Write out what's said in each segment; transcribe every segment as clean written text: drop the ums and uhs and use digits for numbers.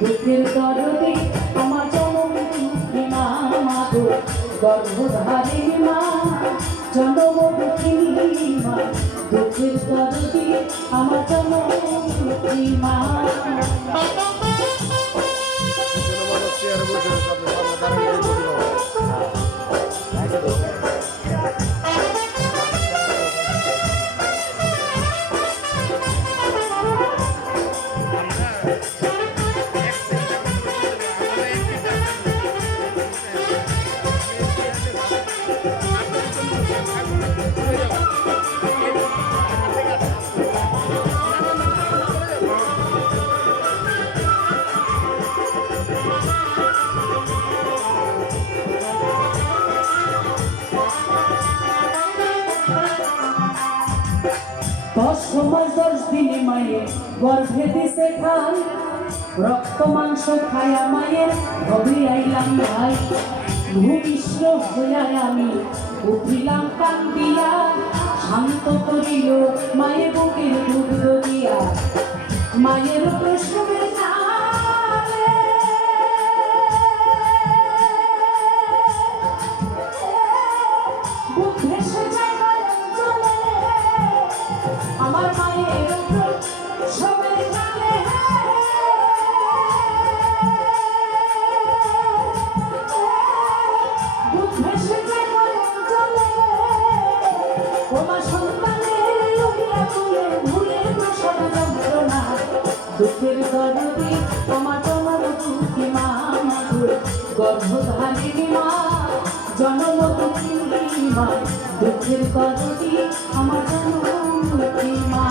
দুঃখের দরদে আমার জনমী মা মাগো গর্ভধারিণী মা জনমী মা দুঃখের দরদে আমার জনমী মা। মাস 10 দিনে মায়ের গর্ভে দিছে ঠাই রক্ত মাংস খায়া মায়ের ঘরে আইলাম ভাই ভূমিষ্ঠ হইয়া আমি উঠিলাম কান্দিয়া শান্ত করিল মায়ের বুকের দুধ দিয়া মায়ের প্রশ্নে আমার মায়ের সবাই জানে বুক ভেসে যায় চলে তোমার সন্তানের লুকিয়া তুলে ভুলে প্রসব যন্ত্রণা দুঃখের দরদে আমার তোমার দুঃখী মা মাধুর গর্ভধারিণী মা জনম দুঃখী মা দুঃখের দরদে আমার জনম মা।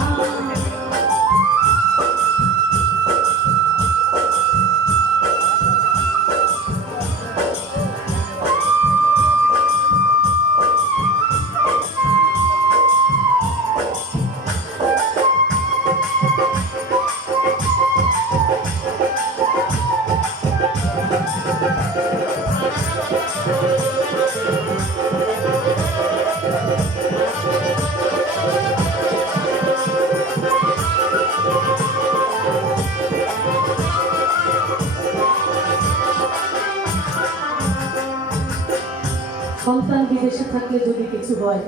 সন্তান বিদেশে থাকলে যদি কিছু হয়,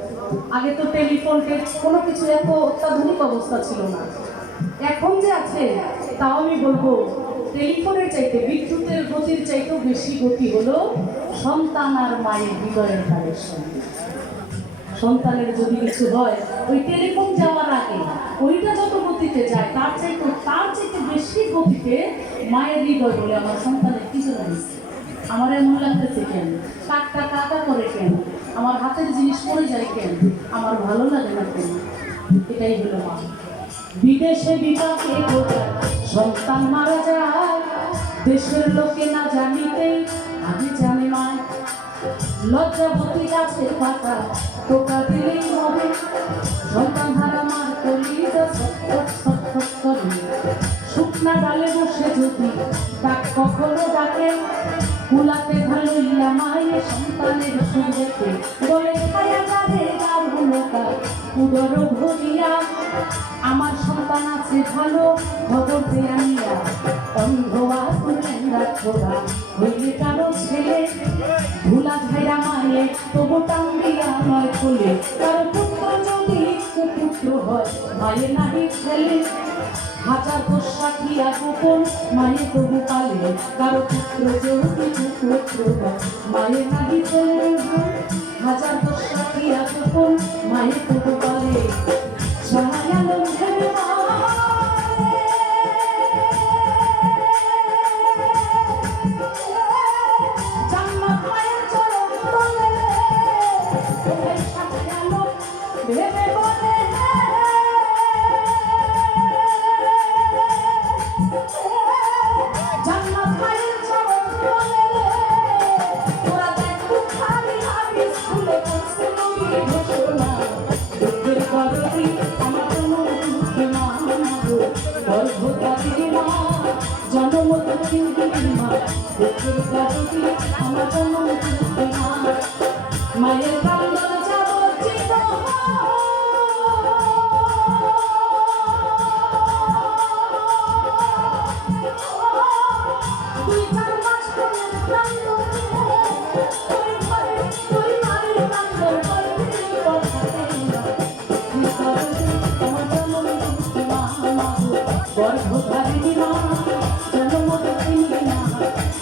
আগে তো টেলিফোন কোনো কিছু এত অত্যাধুনিক অবস্থা ছিল না, এখন যে আছে তাও আমি বলবো টেলিফোনের চাইতে বিদ্যুতের গতির চাইতেও বেশি গতি হলো সন্তান আর মায়ের হৃদয়ের তারের সঙ্গে। সন্তানের যদি কিছু হয় ওই টেলিফোন যাওয়ার আগে ওইটা যত গতিতে যায় তার চাইতে বেশি গতিতে মায়ের হৃদয় বলে আমার সন্তানের কি জন্য হয়েছে, আমার এমন লাগতেছে কেন, কাকটা কাকা করে কেন, আমার হাতের জিনিস পড়ে যায় কেন, আমার ভালো লাগে না কেন। এটাই হলো মা। বিদেশে বিপাকে সন্তান মারা যায়, দেশের লোকে না জানিতে আমি জানি মা। লজ্জাবতী গাছের পাতা টোকা দিলেই হবে, সন্তান হারা মার কলিজা ছটফট ছটফট করে। শুকনা ডালে বসে যদি ডাক কখনো ডাকে, কুলাতে ভালোইয়া মায়ের সন্তানের সুখে বলে খায়া যাবে গারুলকা উদর ভরিয়া। আমার সন্তান আছে ভালো খবর দিয়ে আনিয়া, অন্ধবা তুলেন রাখোরা হইলে কারো ছেলে ভুলা ঝাইরা মায়ে তবু টান দিয়া নয় খুলে। কারো পুত্র যদি কুপুত্র হয় মায়ে নাহি ছেলে, হাজার পোষা খিয়া কুকুর মায়ে তবু পালে। কারো পুত্র যদি কুপুত্র হয় মায়ে নাহি ছেলে, হাজার পোষা খিয়া কুকুর মায়ে তবু পালে। সহায়ালম ভেবে জান্নাত মায়ের চরণ তলে, সহায়ালম ভেবে বলে জান্নাত মায়ের চরণ তলে। তোরা দেখ খালি আমি স্কুলে পড়ছে নবী ঘোষণা দুঃখের দরদে আমার জনম মা মাগো গর্ভধারিণী মা জনম দুঃখিনী মা দুঃখের দরদে আমার জনম মা। মায়ের কান্দন যাবতীত মা জন্ম দুঃখিনী মা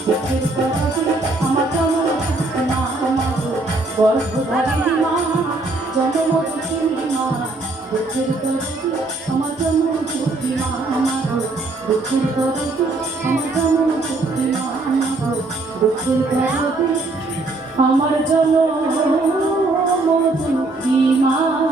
দুঃখের দরদে আমার জন্ম দুঃখিনী মা গর্ভধারিণী মা জন্ম দুঃখিনী মা দুঃখের দরদে আমার জন্ম দুঃখিনী মা দুঃখের দরদে আমার জন্ম দুঃখিনী মা দুঃখের দরদে আমার জন্ম দুঃখিনী মা।